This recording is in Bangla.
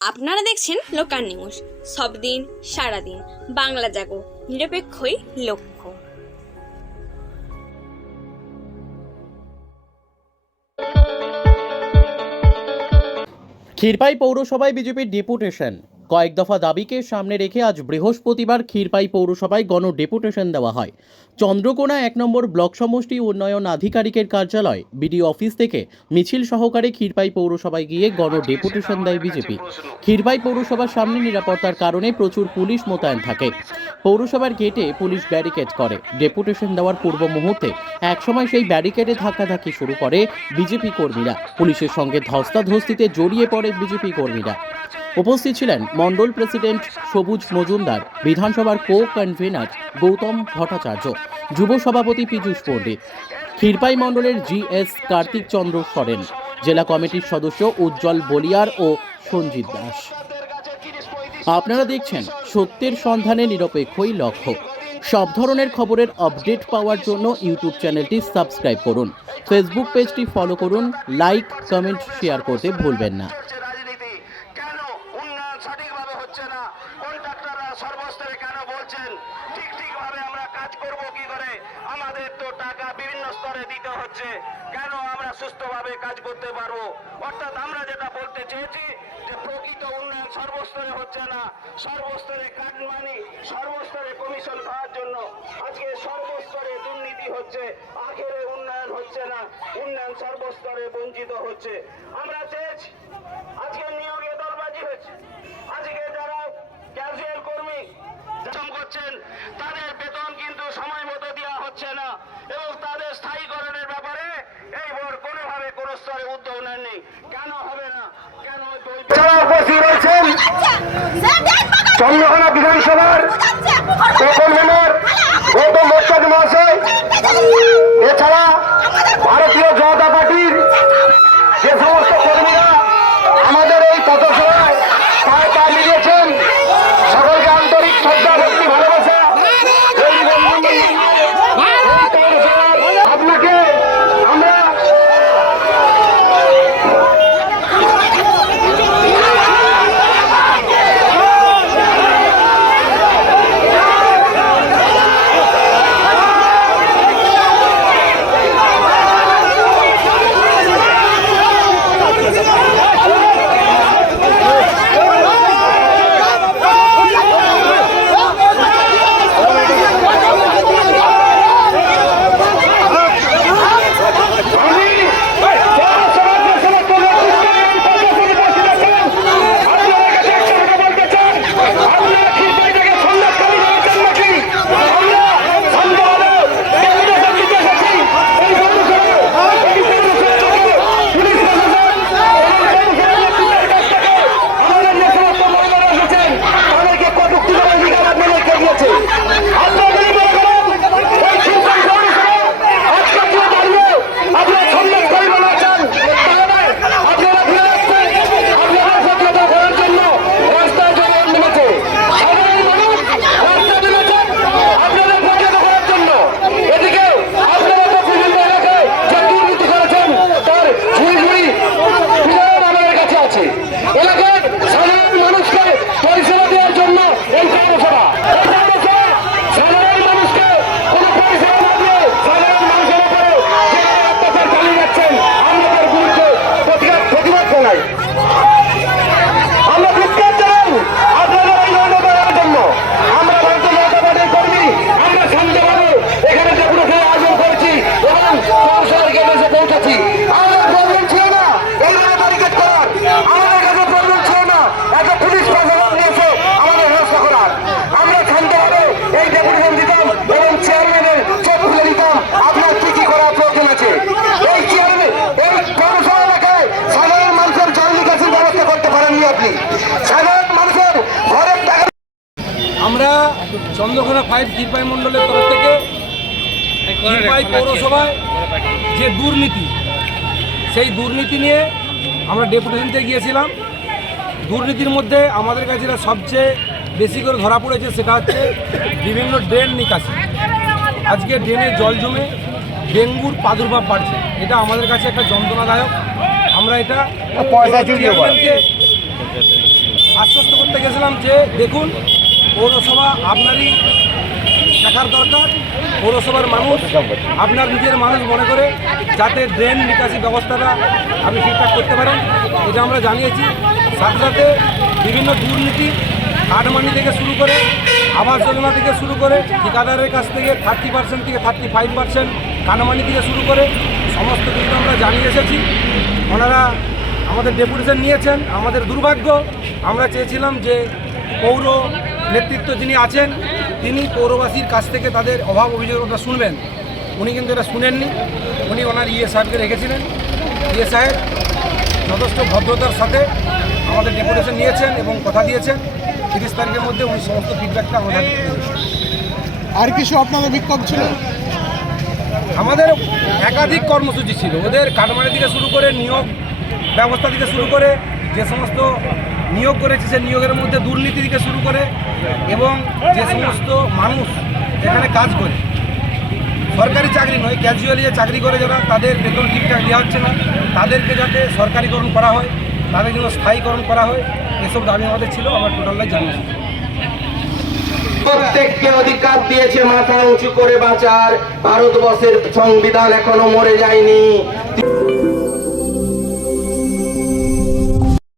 আপনারা দেখছেন লোকাল নিউজ। সব দিন সারাদিন বাংলা জাগো, নিরপেক্ষই লক্ষ্য। ক্ষীরপাই পৌরসভায় বিজেপির ডেপুটেশন। কয়েক দফা দাবিকে সামনে রেখে আজ বৃহস্পতিবার ক্ষীরপাই পৌরসভায় গণ ডেপুটেশন দেওয়া হয়। চন্দ্রকোনা এক নম্বর ব্লক সমষ্টি উন্নয়ন আধিকারিকের কার্যালয়, বিডিও অফিস থেকে মিছিল সহকারে ক্ষীরপাই পৌরসভায় গিয়ে গণ ডেপুটেশন দেয় বিজেপি। ক্ষীরপাই পৌরসভার সামনে নিরাপত্তার কারণে প্রচুর পুলিশ মোতায়েন থাকে। পৌরসভার গেটে পুলিশ ব্যারিকেড করে। ডেপুটেশন দেওয়ার পূর্ব মুহূর্তে একসময় সেই ব্যারিকেডে ধাক্কাধাক্কি শুরু করে বিজেপি কর্মীরা। পুলিশের সঙ্গে ধস্তাধস্তিতে জড়িয়ে পড়ে বিজেপি কর্মীরা। উপস্থিত ছিলেন মন্ডল প্রেসিডেন্ট সবুজ মজুমদার, বিধানসভার কো কনভেনার গৌতম ভট্টাচার্য, যুব সভাপতি পীযূষ পণ্ডিত, ক্ষীরপাই মণ্ডলের জি এস কার্তিক চন্দ্র সরেন, জেলা কমিটির সদস্য উজ্জ্বল বলিয়ার ও সঞ্জিত দাস। আপনারা দেখছেন সত্যের সন্ধানে নিরপেক্ষই লক্ষ্য। সব ধরনের খবরের আপডেট পাওয়ার জন্য ইউটিউব চ্যানেলটি সাবস্ক্রাইব করুন। ফেসবুক পেজটি ফলো করুন, লাইক, কমেন্ট, শেয়ার করতে ভুলবেন না হচ্ছে রাজনীতি কেন উন্নয়ন সঠিকভাবে হচ্ছে না কন্ট্রাক্টররা সর্বস্তরে কেন বলছেন ঠিক ঠিকভাবে আমরা কাজ করব কি করে আমাদের তো টাকা বিভিন্ন স্তরে দিতে হচ্ছে কেন আমরা সুস্থভাবে কাজ করতে পারব। অর্থাৎ আমরা যেটা বলতে চেয়েছি যে প্রকৃত উন্নয়ন সর্বস্তরে হচ্ছে না, সর্বস্তরে কাটমানি, সর্বস্তরে কমিশন খাওয়ার জন্য। আজকে সর্বস্তরে দুর্নীতি হচ্ছে, আখেরে উন্নয়ন হচ্ছে না, উন্নয়ন সর্বস্তরে বঞ্চিত হচ্ছে। আমরা চেয়েছি, আজকে নিয়োগে দলবাজি হয়েছে আজকে যারা ক্যাজুয়াল কর্মী করছেন, তাদের বেতন কিন্তু সময় মতো দেওয়া হচ্ছে না এবং তাদের স্থায়ীকরণের যারা উপস্থিত রয়েছেন চন্দ্রকোনা বিধানসভার গৌতম ভট্টাচার্য মহাশয় চন্দ্রকোনা ফাইভ দীপাই মণ্ডলের তরফ থেকে দীপাই পৌরসভায় যে দুর্নীতি সেই দুর্নীতি নিয়ে আমরা ডেপুটেশনতে গিয়েছিলাম। দুর্নীতির মধ্যে আমাদের কাছে যেটা সবচেয়ে বেশি করে ধরা পড়েছে সেটা হচ্ছে বিভিন্ন ড্রেন নিকাশি। আজকে ড্রেনে জল জমে ডেঙ্গুর প্রাদুর্ভাব বাড়ছে। এটা আমাদের কাছে একটা যন্ত্রণাদায়ক। আমরা এটা পয়সা চুরিও করে। চেয়ারম্যানকে বলেছিলাম যে দেখুন পৌরসভা আপনারই দেখার দরকার। পৌরসভার মানুষ আপনার নিজের মানুষ মনে করে যাতে ড্রেন নিকাশি ব্যবস্থাটা আপনি ঠিকঠাক করতে পারেন। এটা আমরা জানিয়েছি। সাথে সাথে বিভিন্ন দুর্নীতি কাঠমানি থেকে শুরু করে আবাস যোজনা থেকে শুরু করে ঠিকাদারের কাছ থেকে থার্টি পার্সেন্ট থেকে থার্টি ফাইভ পার্সেন্ট কানমানি থেকে শুরু করে সমস্ত কিছু আমরা জানিয়ে এসেছি। ওনারা আমাদের ডেপুটেশন নিয়েছেন। আমাদের দুর্ভাগ্য, আমরা চেয়েছিলাম যে পৌর নেতৃত্ব যিনি আছেন তিনি পৌরবাসীর কাছ থেকে তাদের অভাব অভিযোগটা শুনবেন। উনি কিন্তু এটা শুনেননি। উনি ওনার ইয়ে সাহেবকে রেখেছিলেন। ইয়ে সাহেব যথেষ্ট ভদ্রতার সাথে আমাদের ডেপুটেশন নিয়েছেন এবং কথা দিয়েছেন। তিরিশ তারিখের মধ্যে উনি সমস্ত ফিডব্যাকটা আমাদের আর কিছু আপনাদের বিক্ষোভ ছিল? আমাদের একাধিক কর্মসূচি ছিল। ওদের কাটমানি থেকে শুরু করে নিয়োগ ব্যবস্থা থেকে শুরু করে যে সমস্ত নিয়োগ করেছে, সে নিয়োগের মধ্যে দুর্নীতি থেকে শুরু করে এবং যে সমস্ত মানুষ এখানে কাজ করে, সরকারি চাকরি নয় ক্যাজুয়ালি যে চাকরি করে যারা, তাদের বেতন ঠিকঠাক দেওয়া হচ্ছে না। তাদেরকে যাতে সরকারিকরণ করা হয়, তাদের জন্য স্থায়ীকরণ করা হয়, এসব দাবি আমাদের ছিল, আমরা টোটালটাই জানিয়েছি প্রত্যেককে অধিকার দিয়েছে মাথা উঁচু করে বাঁচার, ভারতবর্ষের সংবিধান এখনও মরে যায়নি।